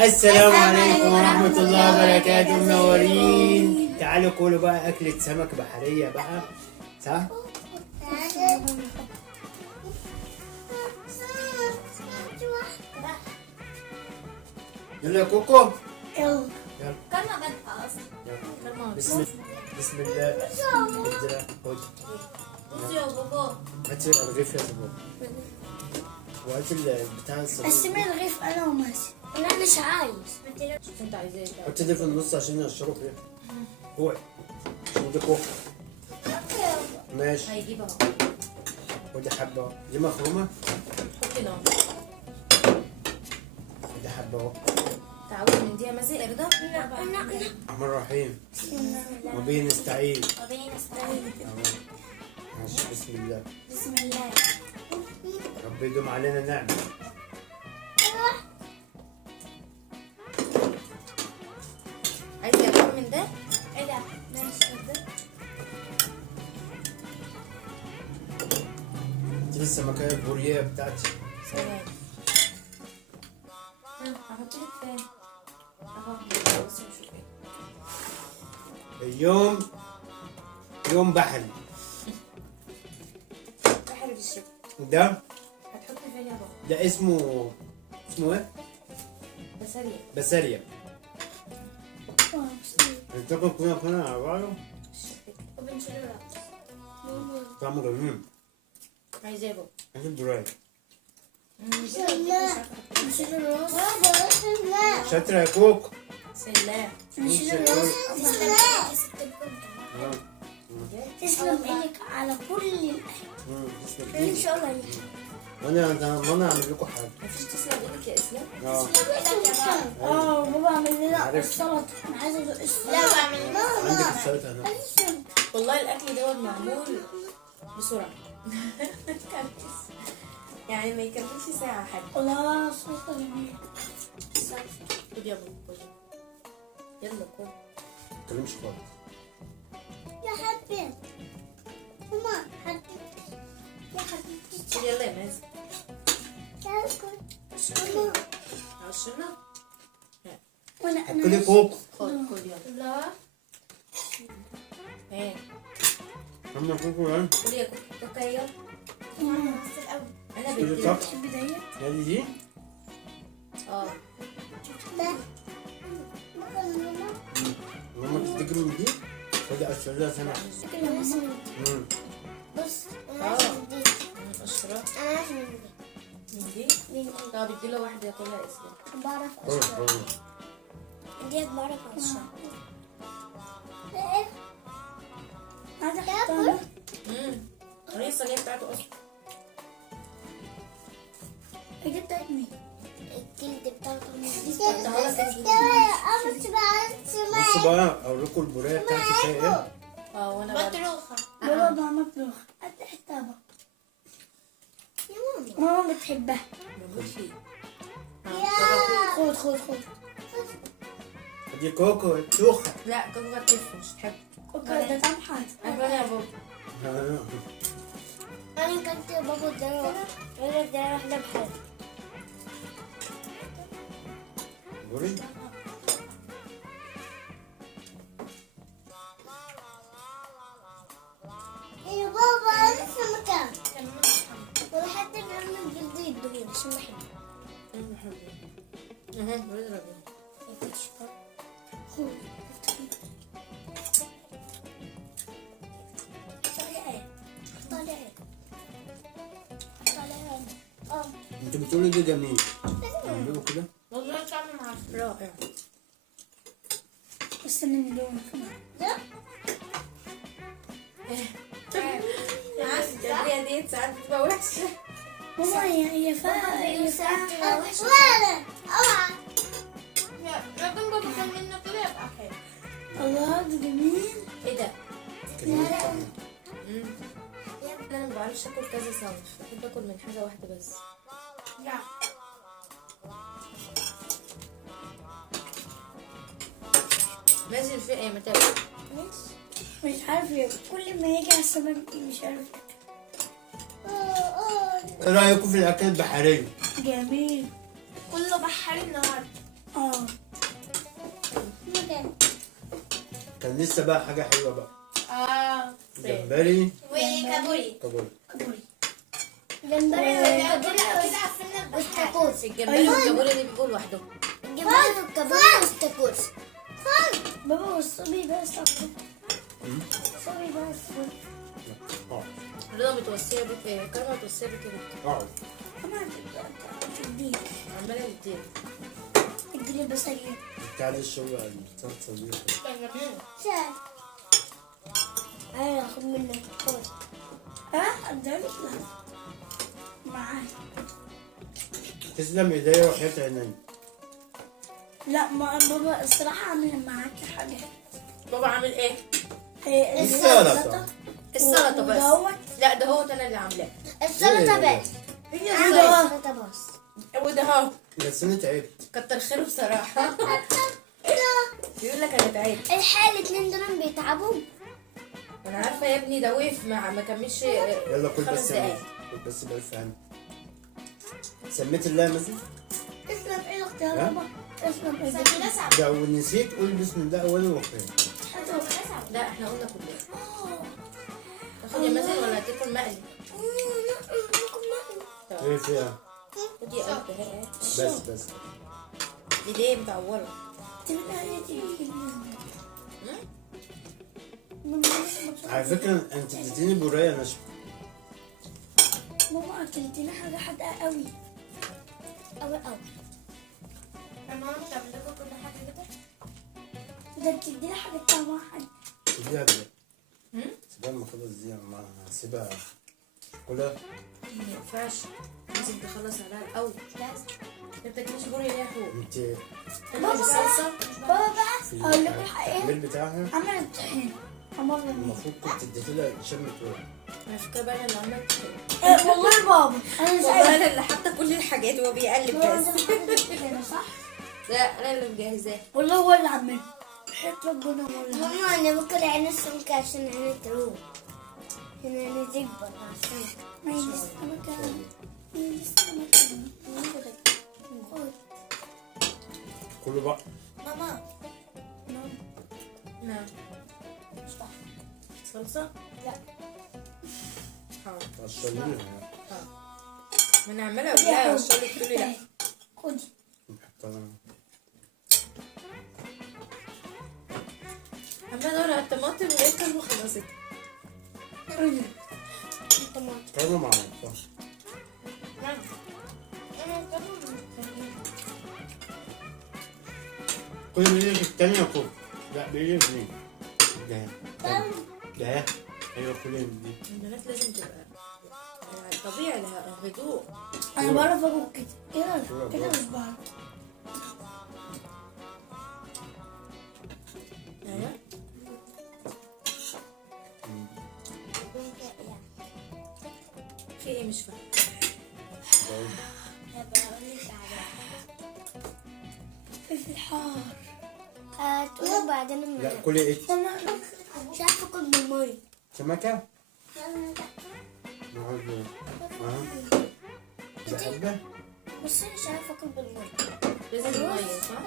السلام عليكم ورحمة الله وبركاته. منورين. تعالوا كلوا بقى أكلة سمك بحرية بقى، صح؟ يلا يا كوكو. يلا. كلمة بدأ أصلا. بسم الله. خد. بصي يا بابا. هات الرغيف يا بابا. وهات البتاع الصغير. قسمي الرغيف انا وماسي. أنا مش عايز. شوف أنت عايز إيه؟ حط ده في النص عشان يشربوا فيها. هو عشان ده كوكو. ماشي. هيجيبها. ودي حبة اهو. دي مخرومة. حطي نار. ودي حبة اهو. تعود من دي مزق رضا. الرحمن الرحيم. وبه نستعين. ماشي. بسم الله. بسم الله. ربي يدوم علينا نعمة. عايزة أكل من ده؟ ايه ده؟ ماشي كده. دي السمكية البورية بتاعتي. ثواني. هحط لك تاني. أهو بس نشوف إيه. اليوم يوم بحري. بحر بالشكل. ده هتحطي فين يا بابا؟ ده اسمه ايه؟ بسريع. بسارية. التقوا كنا على بعضه. وبنشيله. طعمه جميل. عايزة إيه يا بابا؟ عشان دراي. نشيل الراس. شاطرة يا كوكو. سلام. نشيل الراس. تسلم ايدك على كل الاكل. ان شاء الله ليك. انا اعمل لكم حاجة. مفيش تسلم إيدك يا إسلام؟ بابا اعمل لنا عارف. السلطه. انا عايزه ادوق السلطه. لا بعمل. عندك السلطة هنا. والله الأكل دوت معمول بسرعة. يعني ما يكملش ساعة حاجة. الله السلطه جميله. خد يا بابا خد. يلا كل. ما تكلمش خالص. يا حبيبي. ماما حبيبتي. يا حبيبتي. خد يلا يا مازن. ماما. عشرنا. وانا كلي كوكو. خد يلا. لا. ايه. اما كوكو يعني. خد يا كوكا يلا. أنا كلي بدي. طب. تحبي ديت؟ هذه دي. اه. لا. ماما تفتكر من دي. خدي أشتري لها سنة. بص انا اه. عايزه دي. أشرة. انا عايزه من من دي. دي. طب اديله واحدة ياكلها إسلام. بعرف برضه اشرب. برضه. ديت بعرف اشرب. عايزه احطها. هي الصينية بتاعته أصلا. هي بتاعت مين؟ الجلد بتاعته مين؟ بصوا بقى أوريكم البورية بتاعتي فيها إيه. اه وأنا بعد. بابا ماما مطبوخ. قد حتى بابا. ماما بتحبها. بموت فيه. خد خد خد. دي كوكو توخة. لا كوكا كيف مش تحب. اوكي ده طعم حاجة. أكلها يا بابا. انا كنت بابا اداني واحدة بحاجة. بوري. يا بابا لسه مكان. ولا حتى بيعمل جلدي يدوني عشان بحبه. أنا بحبه. بضرب. خد. انت بتقولي ده جميل. اعملوا كده. والله طعمه مع رائع. بس انا ملون كمان. عارف التربية ديت ساعات بتبقى وحشة. ماما هي فيها وحشة. لكن بابا كان منه كده يبقى حلو. الله ده جميل. ايه ده؟ جميل طبعا. انا ما بعرفش اكل كذا صنف، بحب اكل من حاجة واحدة بس. لا. مازن في ايه متى؟ مش عارف ليه كل ما يجي على السمك مش عارف. ايه رايكم في الاكل البحري؟ جميل. كله بحري النهارده. اه مكان. كان لسه بقى حاجة حلوة بقى. جمبري وكابوري. كابوري. كابوري. جمبري والكابوري كده عارفين واستاكوز. الجمبري والكابوري اللي بيبقوا لوحدهم. الجمبري والكابوري واستاكوز. بابا والصبي بس. صبي بس. اه رضا متوصيه بكده، كرمه متوصيه بكده. اقعد. انا تديك عماله بتدير. اديني بسيط. تعالى الشغل الصلصة دي. شاي. انا اخد منك. خد. قدامك لا معاك. تسلم ايديا وحياة عيني. لا ما بابا الصراحة عامل معاكي حاجة. بابا عامل ايه؟ السلطة. السلطه بس. ودوت. لا ده هو انا اللي عاملاه. السلطة بس. هي انا السلطه. السلطة بس. وده اهو بس انا تعبت. كتر خيره بصراحه. بيقول لك انا تعبت. الحال الاتنين دول بيتعبوا. انا عارفه يا ابني ده وقف ما كملش يلا كل 5 بس دقايق. كل بس بألف هنا. سميت الله مثلا؟ اسلم ايدك يا ها؟ بابا. اسلم ايدك. ده ونسيت قول بسم الله اولا واخيرا. لا احنا قلنا كلنا. تاخد يا مازن ولا هتاكل مقلي؟ ايه فيها؟ خد يا قلب اهي. بس دي ليه متعوره؟ على فكرة انت اديتيني بورية ناشفة. ماما اكلتينا حاجة حادقة قوي. أوي أوي. ماما بتعمل لكم كل حاجه كده؟ ده بتدينا حاجة طعمها حلو. سيبيها دلوقتي. سيبها لما اخلص دي ما هسيبها كلها. ما ينفعش، لازم تخلص عليها الاول. ما بتاكليش بوري ليه يا حبوب؟ انت انت بالصلصه. بابا بقى اقول لكم الحقيقة التحميل بتاعها عملت طحين. عملنا المفروض كنت اديتي لها شمة ورق. على فكره بقى انا اللي عملت والله بابا انا مش والله عايزة. انا اللي حاطه كل الحاجات وهو بيقلب بس. صح؟ لا انا اللي مجهزاه. والله هو اللي عمل. حياة ربنا هو اللي عمل. ماما أنا باكل عين السمكة عشان عيني تروح. عشان عيني تكبر عشان. ما يجي السمكة. يجي السمكة. خد. كله بقى. ماما. نعم. صلصه؟ لا. حاضر. قشرينها ما انا عماله اقول لها وصلت تقول لي لا. خدي. نحطها. عماله ادور على الطماطم ولقيت كلمه خلصت. كانوا مع بعض. كل بيجي التانية فوق. لا بيجي اثنين. ده ايوه كلهم دي. البنات لازم تبقى طبيعي لها هدوء. انا بعرف اقول كده. كده مش بعرف. ايوه. في ايه مش فاهمه؟ في الحار. تقول بعدين لا كل ايه؟ مش عارفة أكل بالمية. سمكة؟ نقعد زحبة؟ بس أنا مش عارفة أكل بالمية. لازم الميه صح؟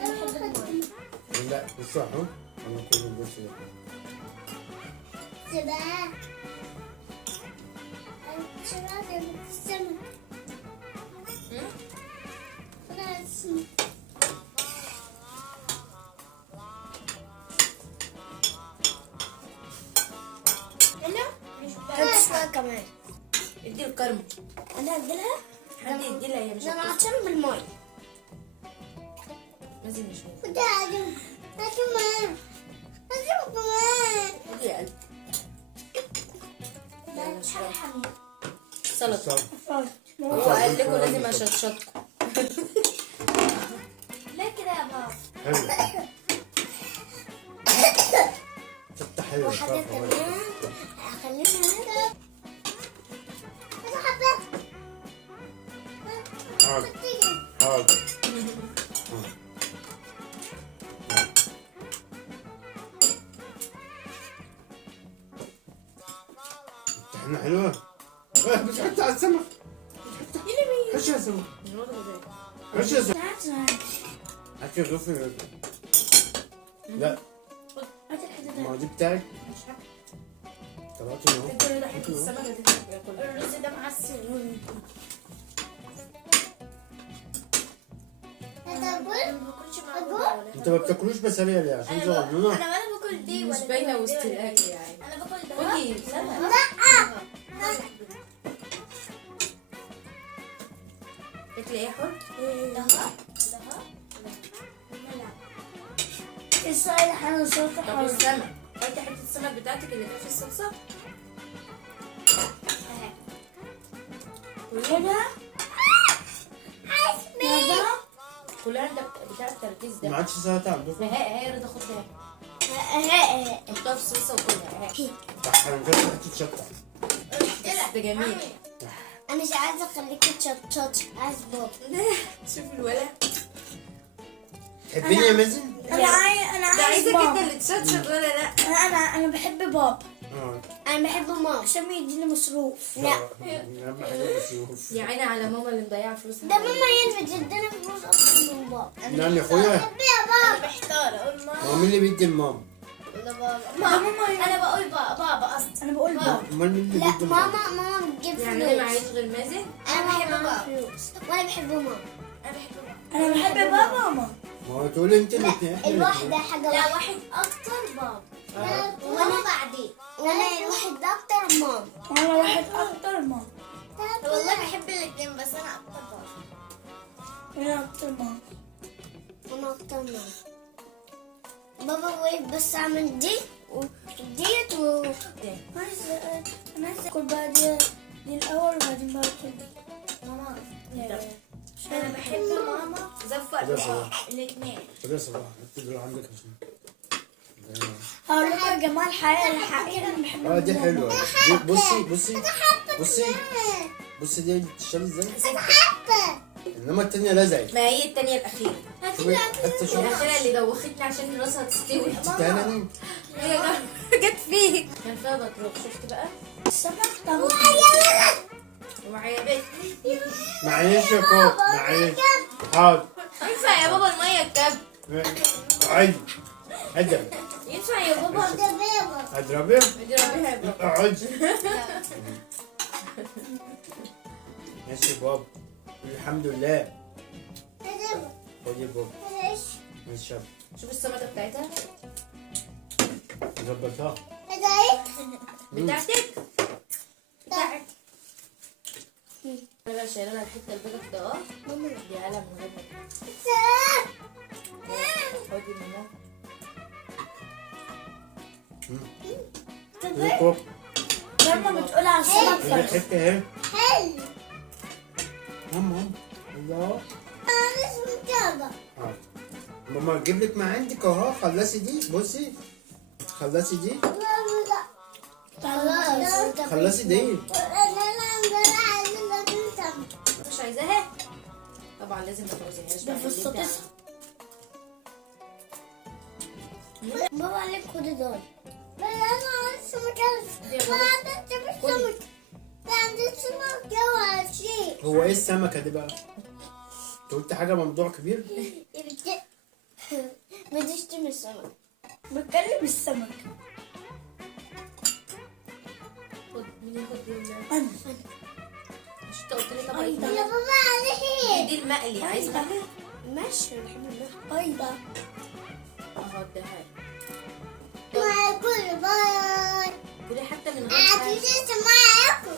أنا بحب المية. لا بصوا اهو انا كله بص سباق. شباب السمك. خلاص. أنا شوية كمان. ادي الكرم. أنا أديلها. حد يدي لها هي مش ده أنا هتاكل. عطشان بالمية. لازم نشوف. وده عجب. ده كمان. ده كمان. ادي يا قلبي. يلا اشرب. حبيبي. سلطه. صار. هو قال لكم لازم اشطشطكم. ليه كده يا بابا؟ حلو فتح حلو واحدة كمان. أخليها هنا. أنا حبيت. حاضر حاضر احنا حلوة بتحط على السمك خش على السمك ايش يا زلمة؟ هات هات الرغيف. لا الحتة ده. الماضي بتاعك طلعت اهو. كل ده حته السمكه دي بياكلها. الرز ده معسل. انت ما بتاكلوش بسارية ليه؟ عشان صغنونة. انا ولا باكل دي مش ولا باينه دي وسط ولا دي. الاكل يعني. انا باكل ده خدي سمك. لا تاكلي ايه يا حر؟ السؤال حلو صوت طب حلو. والسمك؟ حطي حته السمك بتاعتك اللي كانت في الصلصه. كلها. يلا. كلها انت بتاع التركيز ما ده. عادش سلطة عندكم؟ اهي رضا خدها. حطها في الصلصه وكلها اهي. صح انا جبت حتة شطة. ده جميل. انا مش عايزه اخليكي تشطشط عايز بابا شوف الولد. تحبيني يا مازن؟ انا ده عايز عايزك انت بابا. اللي تشطشط ولا لا؟ انا بحب بابا اه. انا بحب ماما عشان بيديني مصروف. لا. اهم حاجة بشوف. يا عيني على ماما اللي مضيعه فلوسها. ده ماما هي اللي بتدينا فلوس اكتر من بابا نعم يا اخويا. بحب يا بابا محتاره اقول ماما هو مين اللي بيدي الماما؟ ولا بابا ماما انا بقول بابا اصلا انا بقول بابا. امال مين اللي لا بيدي الماما؟ ماما بتجيب يعني ايه فلوس معيش غير مازن؟ انا بحب بابا وانا بحب ماما انا بحب بابا وماما. ما هو تقولي انت الاثنين احنا الواحدة الاثنين. حاجة لا واحد أكتر بابا وأنا بعدين وأنا الواحد أكتر ماما وانا واحد اكتر ماما. والله بحب الاتنين بس أنا أكتر بابا وانا اكتر ماما. أنا أكتر ماما بابا وقف بس أعمل دي وديت انا عايز اكل بقى دي الاول وبعدين بقى اكل دي. ماما ده. أنا بحب ماما زفر ده صباح. الاتنين ده صباح انت دول عندك عشان هقول لكم يا جماعه الحقيقه انا بحب اه دي ماما. حلوه دي. بصي بصي دي بتشتغل ازاي؟ انما التانية لزقت. ما هي التانية الأخيرة. شوفي حتى شوفي الأخيرة اللي دوختني عشان راسها تستوي. تاني. هي جت فيك. كان فيها بطروق شفت بقى؟ السمك طبعا. ومعايا بيت. معيش يا كوب معيش. حاضر. ينفع يا بابا المية الكب؟ عد اضرب. ينفع يا بابا؟ اضربي. اضربيها يا بابا. اقعد. ماشي يا بابا الحمد لله. خد يا بابا ماشي. شوف السمكة بتاعتها. ظبطها. بتاعتك؟ بتاعتك. انا بقى شايله لها الحته البيضه كده اهو. دي قلم من غير ما خدي ماما. يا كوب لما بتقول على السمك دي فرق. حته اهي. هم الله. ماما اجيب لك ما عندك اهو. خلصي دي بصي. خلصي دي. خلصي دي. مش عايزاها؟ طبعا لازم ما تعوزيهاش ده في السطح. بابا عليك خد دول هو ايه السمكه دي بقى؟ انت قلت حاجه موضوع كبير. بتشتمي السمك بتكلم السمك. خد مين ياخد دي ولا؟ انا مش انت قلت لي طبعا يا ايه؟ بابا عليك دي المقلي عايزها؟ ماشي أنا بحب اللحمة ايضا. اهو اديها كل باي كلي حتى من غير حاجه. عايزين معاكم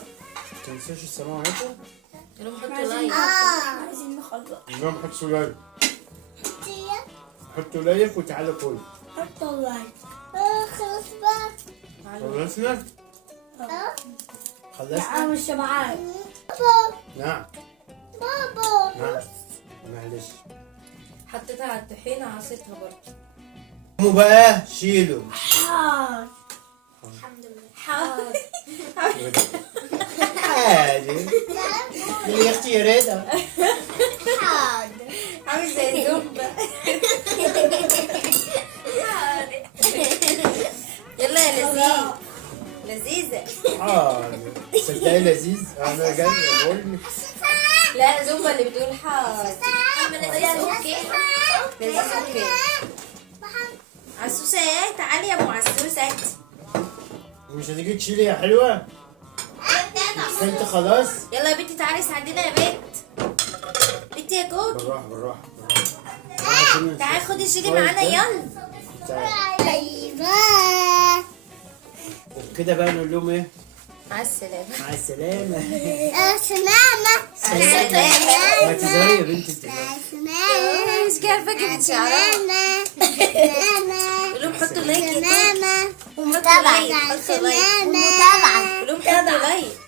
ما تنساش السلام عليكم. يا رب حطوا عايزين لايك. عايزين نخلص. المهم حطوا لايك. حطوا لايك وتعالوا كل. حطوا لايك. خلاص بقى تعالوا. خلصنا؟ لا خلصنا؟ انا مش شبعان. بابا نعم بابا نعم معلش. حطيتها على الطحينه عصيتها برضه. قوموا بقى شيلوا. حار. الحمد لله حاضر. عادي. يا اختي يا رضا. حاضر عامل زي الزومبا. يلا يا لذيذ. لذيذة. حاضر. صدقني لذيذ. انا جاي بقول لك. لا زومبا اللي بتقول حاضر. لذيذ اوكي. لذيذ اوكي. عسوسة تعالي يا ام عسوسة. مش هتيجي تشيلي يا حلوة؟ كنت خلاص؟ يلا يا بنتي تعالي ساعدينا يا بنت. بنتي يا كوكي بالراحة بالراحة. تعالي خدي شيلي معانا يلا. وبكده بقى نقول لهم ايه؟ مع السلامة. مع السلامة. سلامة. ما تزهقي يا بنتي انت. مش عارفة اجيب شعرها. قول لهم حطوا لايك يا كوكي. متابعة. حطوا لايك. متابعة. قول لهم حطوا لايك.